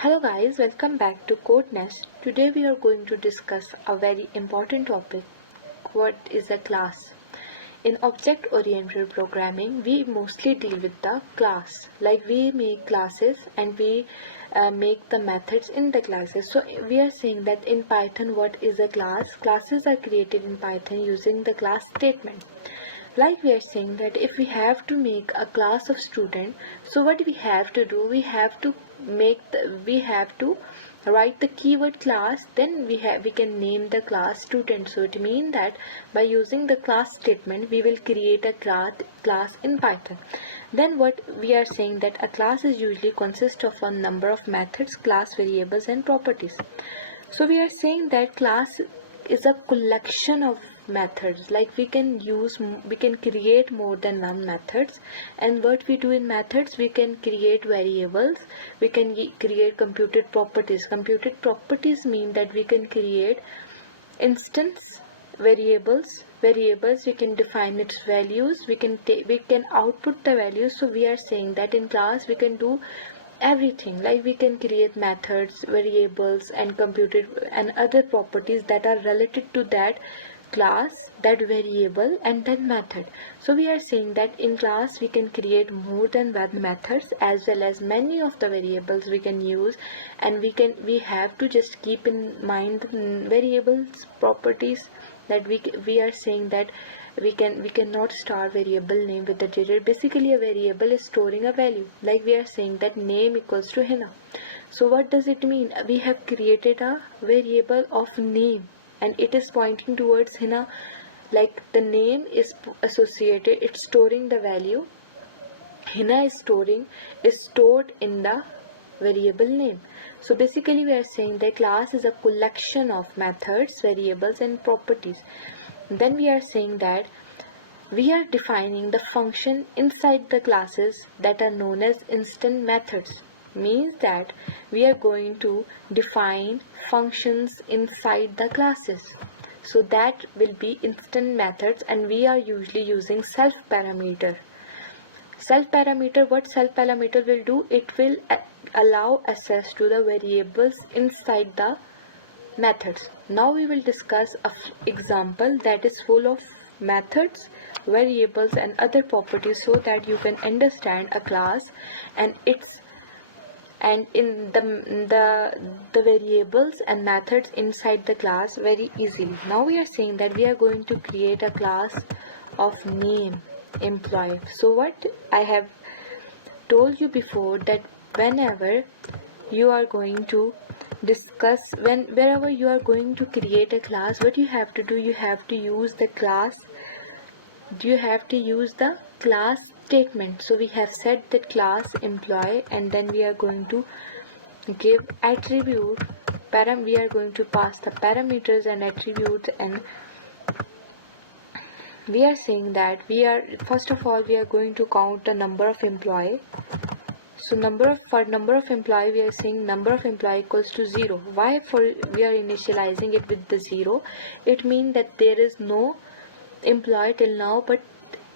Hello guys, welcome back to Code Nest. Today we are going to discuss a very important topic. What is a class? In object-oriented programming, we mostly deal with the class. Like we make classes and we make the methods in the classes. So we are saying that in Python, what is a class? Classes are created in Python using the class statement. Like we are saying that if we have to make a class of student, so what we have to do, we have to write the keyword class, then we can name the class student. So it means that by using the class statement we will create a class in Python. Then what we are saying that a class is usually consists of a number of methods, class variables and properties. So we are saying that class is a collection of methods. Like we can create more than one methods, and what we do in methods, we can create variables, we can create computed properties mean that we can create instance variables, we can define its values, we can output the values. So we are saying that in class we can do everything. Like we can create methods, variables and computed and other properties that are related to that class, that variable and that method. So we are saying that in class we can create more than one methods as well as many of the variables we can use, and we have to just keep in mind the variables properties that we are saying that we cannot start variable name with the digit. Basically a variable is storing a value. Like we are saying that name equals to Hina. So what does it mean? We have created a variable of name and it is pointing towards Hina. Like the name is associated, it's storing the value. Hina is stored in the variable name. So basically we are saying that class is a collection of methods, variables and properties. Then we are saying that we are defining the function inside the classes that are known as instant methods. Means that we are going to define functions inside the classes. So that will be instant methods, and we are usually using self parameter. What self parameter will do, it will allow access to the variables inside the methods. Now we will discuss an example that is full of methods, variables and other properties so that you can understand a class and in the variables and methods inside the class very easily. Now we are saying that we are going to create a class of name employee. So what I have told you before, that whenever you are going to wherever you are going to create a class, what you have to do, you have to use the class statement. So we have said that class employee, and then we are going to give attribute we are going to pass the parameters and attributes, and we are saying that first of all we are going to count the number of employee. So for number of employee, we are saying number of employee equals to 0. Why we are initializing it with the 0? It means that there is no employee till now, but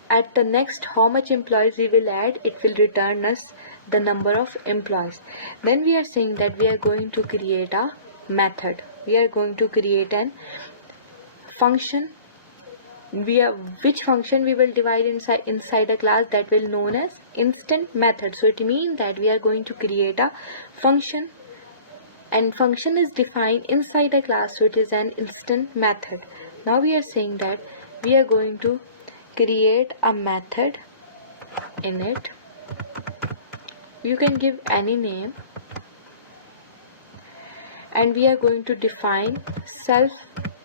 at the next how much employees we will add, it will return us the number of employees. Then we are saying that we are going to create a method. We are going to create an function. Which function we will divide inside a class, that will known as instant method. So it means that we are going to create a function, and function is defined inside a class, so it is an instant method. Now we are saying that we are going to create a method in it. You can give any name, and we are going to define self.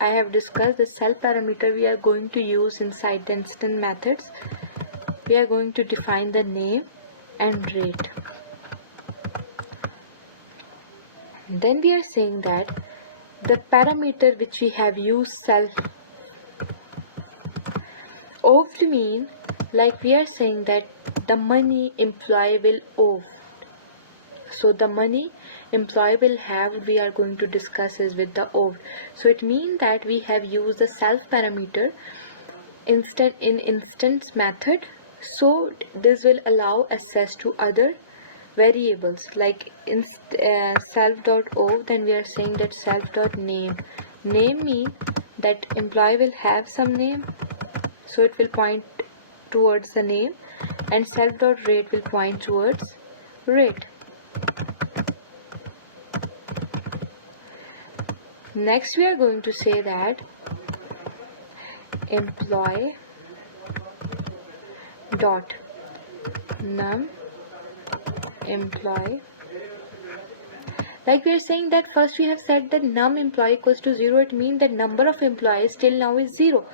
I have discussed the self parameter we are going to use inside the instant methods. We are going to define the name and rate. Then we are saying that the parameter which we have used, self, oft mean, like we are saying that the money employee will owe. So the money employee will have, we are going to discuss is with the owed. So it means that we have used the self parameter in instance method. So this will allow access to other variables, like in self.o, then we are saying that self.name. Name mean that employee will have some name, so it will point towards the name, and self.rate will point towards rate. Next we are going to say that employee dot num employee, like we are saying that first we have said that num employee equals to 0, it means that number of employees till now is 0,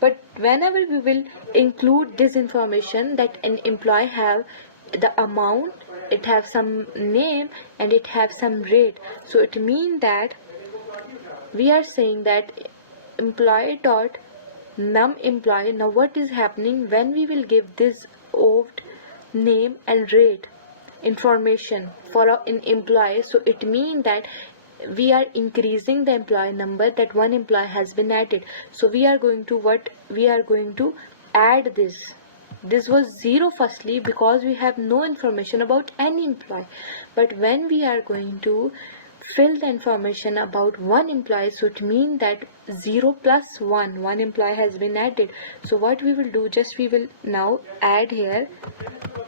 but whenever we will include this information that an employee have the amount, it have some name, and it have some rate, so it means that we are saying that employee dot num employee. Now what is happening when we will give this opt name and rate information for an employee, so it means that we are increasing the employee number, that one employee has been added, so we are going to add this was 0 firstly because we have no information about any employee, but when we are going to fill the information about one employee, so it means that 0 plus 1 employee has been added, so what we will do, just we will now add here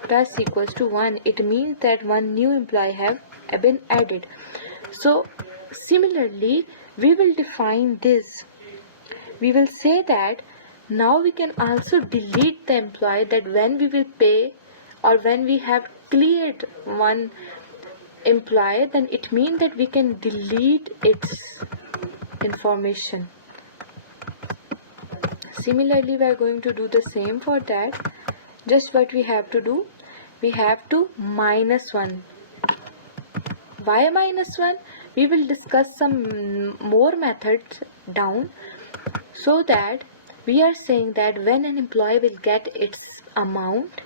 plus equals to 1, it means that one new employee have been added. So similarly we will define this, we will say that now we can also delete the employee, that when we will pay or when we have cleared one employee, then it means that we can delete its information. Similarly we are going to do the same for that. Just what we have to do, we have to minus 1. Why minus 1? We will discuss some more methods down, so that we are saying that when an employee will get its amount,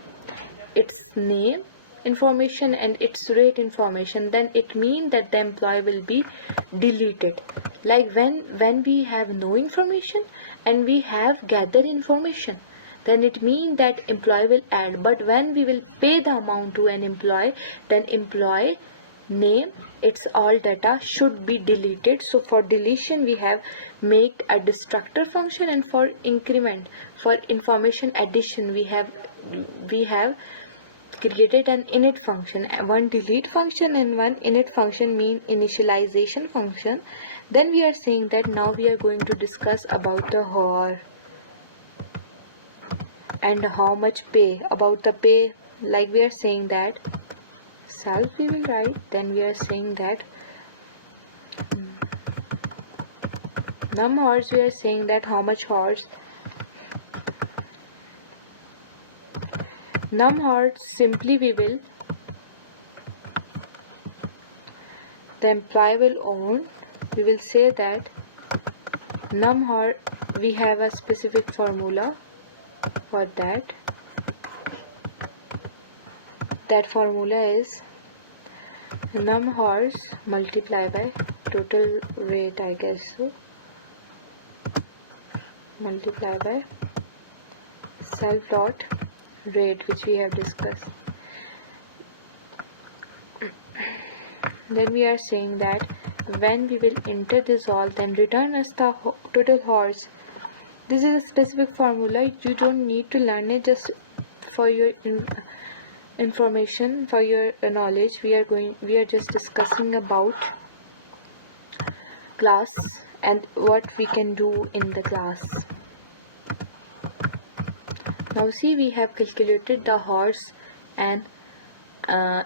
its name information and its rate information, then it means that the employee will be deleted. Like when we have no information and we have gathered information, then it means that employee will add, but when we will pay the amount to an employee, then employee name, its all data should be deleted. So for deletion we have made a destructor function, and for increment, for information addition, we have created an init function, one delete function and one init function, mean initialization function. Then we are saying that now we are going to discuss about the HOR and how much pay. About the pay, like we are saying that self we will write, then we are saying that num HORs, we are saying that how much HORs. Num HORs, simply we will, the employee will own, we will say that num HOR, we have a specific formula for that. That formula is num HORs multiply by total rate, I guess so, multiply by self dot rate, which we have discussed. Then we are saying that when we will enter this all, then return us the total HORs. This is a specific formula, you don't need to learn it, just for your information, for your knowledge. We are just discussing about class and what we can do in the class. Now see, we have calculated the HORs and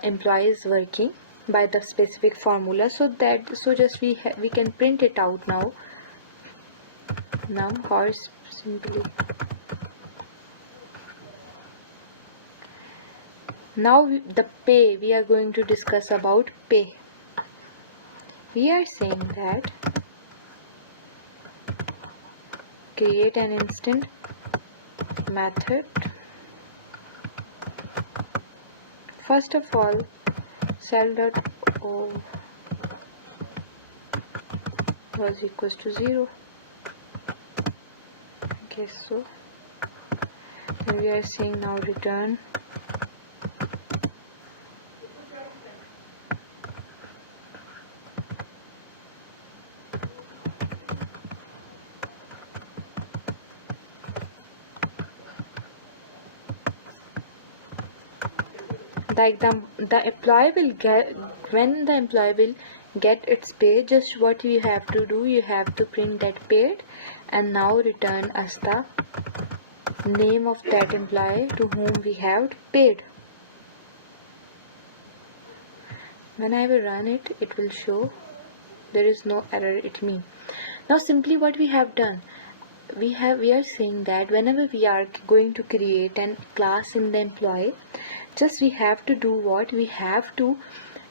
employees working by the specific formula, so just we can print it out now. Num HORs simply. Now the pay, we are going to discuss about pay. We are saying that create an instant method. First of all, cell.o was equals to 0. Okay, so then we are saying now return like the employee will get, when the employee will get its pay, just what you have to do, you have to print that paid and now return us the name of that employee to whom we have paid. When I will run it, it will show there is no error it means. Now simply what we have done, we are saying that whenever we are going to create a class in the employee, just we have to do what, we have to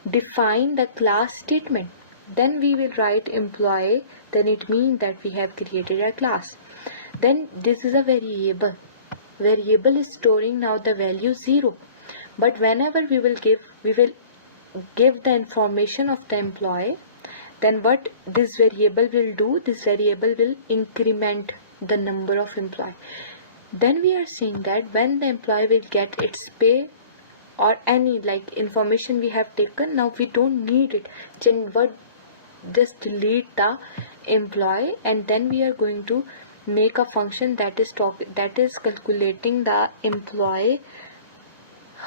define the class statement. Then we will write employee, then it means that we have created a class. Then this is a variable. Variable is storing now the value 0. But whenever we will give the information of the employee, then what this variable will do, this variable will increment the number of employee. Then we are saying that when the employee will get its pay or any like information we have taken, now we don't need it, just delete the employee, and then we are going to make a function that is calculating the employee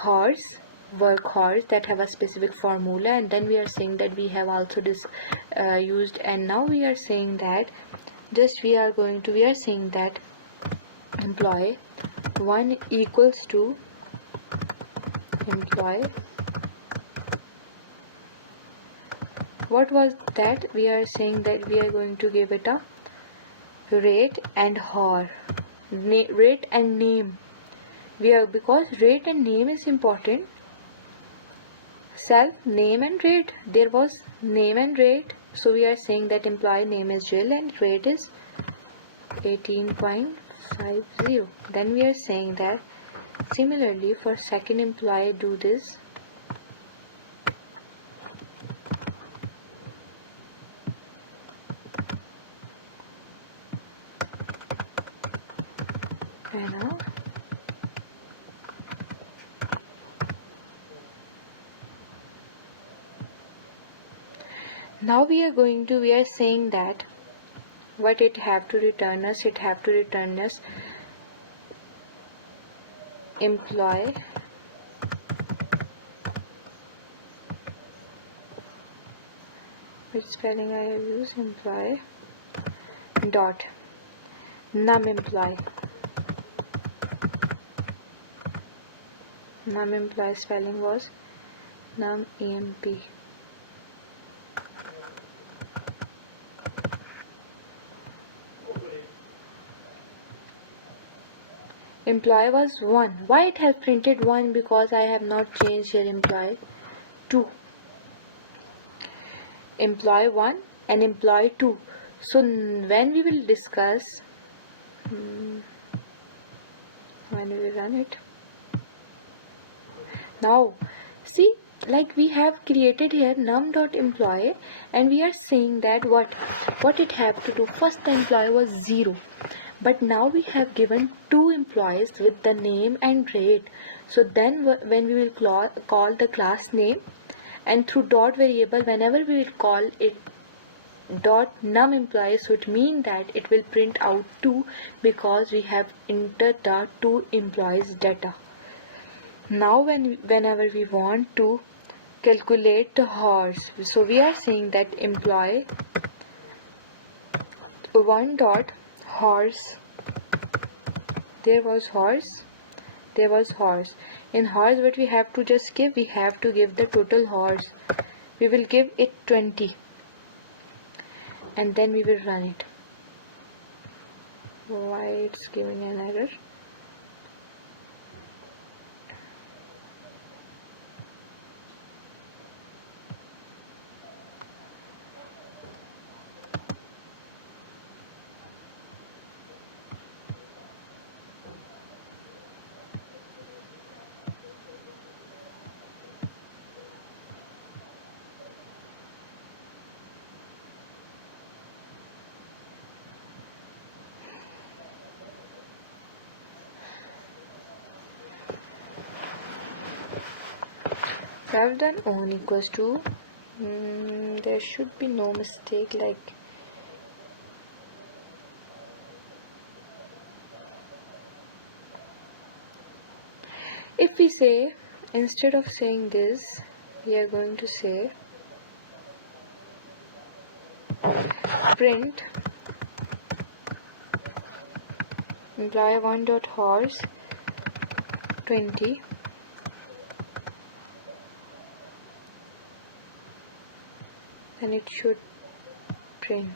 hours, work hours that have a specific formula. And then we are saying that we have also used, and now we are saying that we are saying that employee 1 equals to employee, what was that, we are saying that we are going to give it a rate and hour, rate and name. Because rate and name is important, self name and rate, there was name and rate, so we are saying that employee name is Jill and rate is 18.50. Then we are saying that similarly for second employee do this, and now we are saying that what it have to return us, employee which spelling I have used, employee dot num employee spelling was num emp. Employee was 1. Why it has printed 1? Because I have not changed here employee 2. Employee 1 and employee 2. So when we will discuss, when we will run it, now see, like we have created here num.employee, and we are saying that what it have to do. First the employee was 0, but now we have given 2 employees with the name and rate. So then when we will call the class name, and through dot variable, whenever we will call it dot num employee, so it means that it will print out 2 because we have entered the 2 employees data. Now whenever we want to calculate the hours, so we are saying that employee 1 dot hours, there was hours. In hours, what we have to just give, we have to give the total hours. We will give it 20, and then we will run it. Why it's giving an error? Rather than on equals to, there should be no mistake, like if we say instead of saying this, we are going to say print employee 1 dot horse 20, then it should print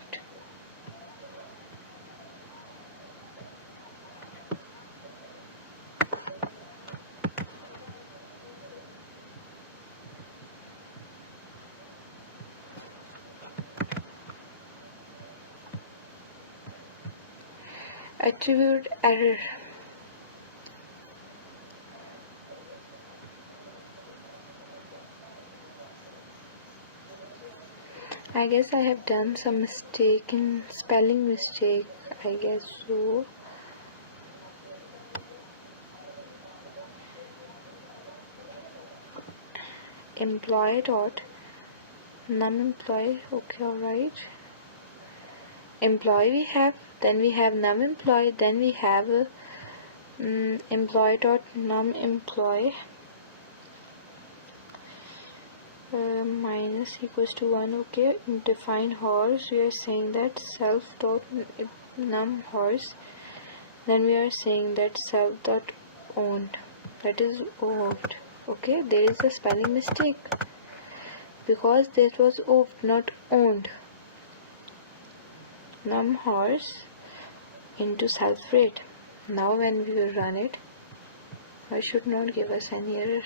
attribute error. I guess I have done some mistake in spelling mistake, I guess so. Employee dot num employee, okay, alright. Employee we have, then we have num employee, then we have employee dot num employee minus equals to 1, okay. Define horse, we are saying that self dot num horse, then we are saying that self dot owned, that is owned, okay. There is a spelling mistake because this was owned, not owned. Num horse into self rate. Now when we will run it, I should not give us any error.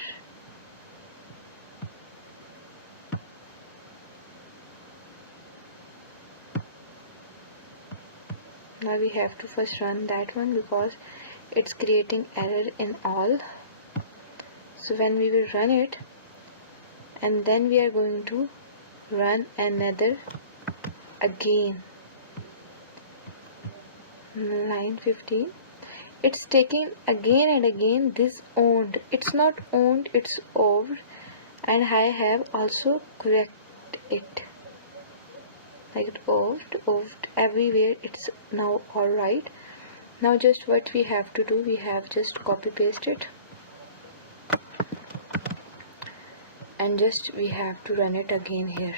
Now we have to first run that one because it's creating error in all. So when we will run it, and then we are going to run another again. Line 15, it's taking again and again this owned, it's not owned, it's owned, and I have also corrected it like owned everywhere. It's now alright. Now just what we have to do, we have just copy paste it and just we have to run it again here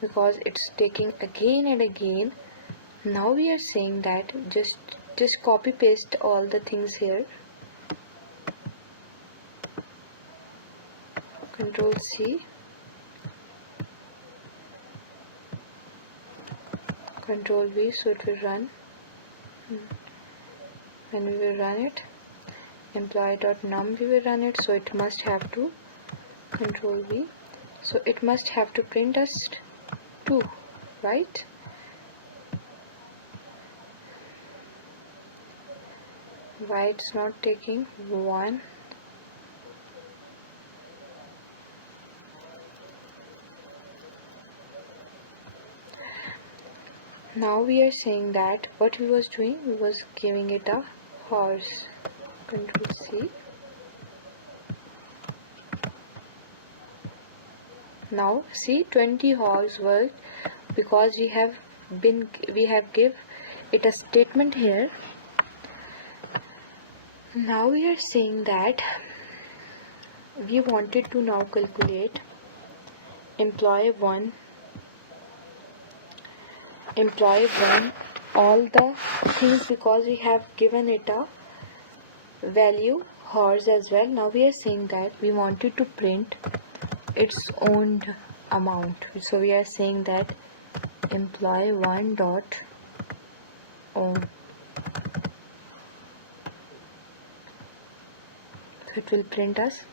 because it's taking again and again. Now we are saying that just copy paste all the things here, Control C, Control V, so it will run. When we will run it, employee.num we will run it, so it must have to Control V, so it must have to print us 2, right? Why it's not taking 1? Now we are saying that what we was doing, we was giving it a horse. Control C. Now see 20 horse work because we have give it a statement here. Now we are saying that we wanted to now calculate employee 1 all the things because we have given it a value horse as well. Now we are saying that we wanted to print its owned amount, so we are saying that employee 1 dot own, so it will print us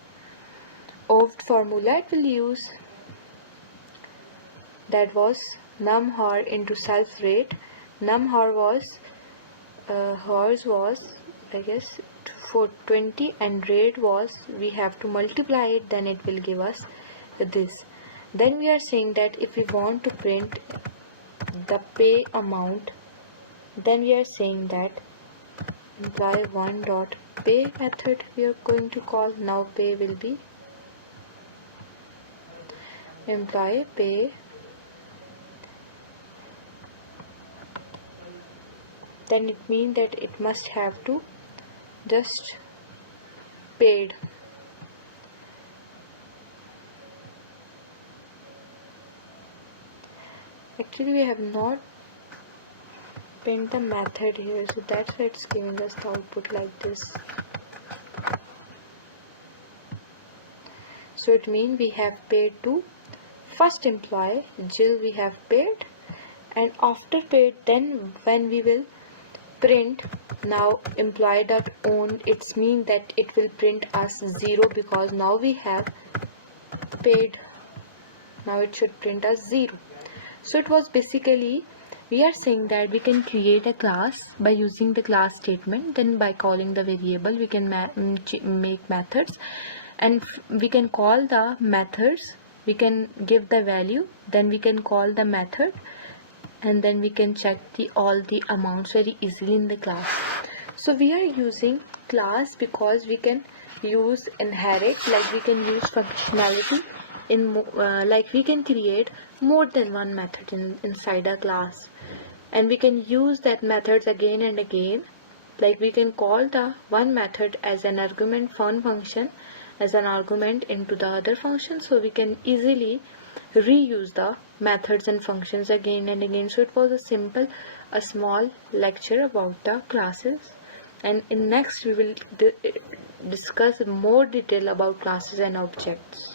owned formula. It will use that was num hor into self rate. Num hor was horse was I guess for 20 and rate was we have to multiply it, then it will give us this. Then we are saying that if we want to print the pay amount, then we are saying that employee 1 dot pay method we are going to call. Now pay will be employee pay, then it means that it must have to just paid. Actually we have not pinned the method here, so that's why it's giving us the output like this. So it means we have paid to first employee Jill, we have paid, and after paid, then when we will print now employee dot own, it's mean that it will print us 0 because now we have paid. Now it should print us 0. So it was basically, we are saying that we can create a class by using the class statement, then by calling the variable we can make methods, and we can call the methods, we can give the value, then we can call the method, and then we can check all the amounts very easily in the class. So we are using class because we can use inherit, like we can use functionality in like we can create more than one method inside a class, and we can use that methods again and again. Like we can call the one method as an argument, one function as an argument into the other function, so we can easily reuse the methods and functions again and again. So it was a small lecture about the classes, and in next we will discuss more detail about classes and objects.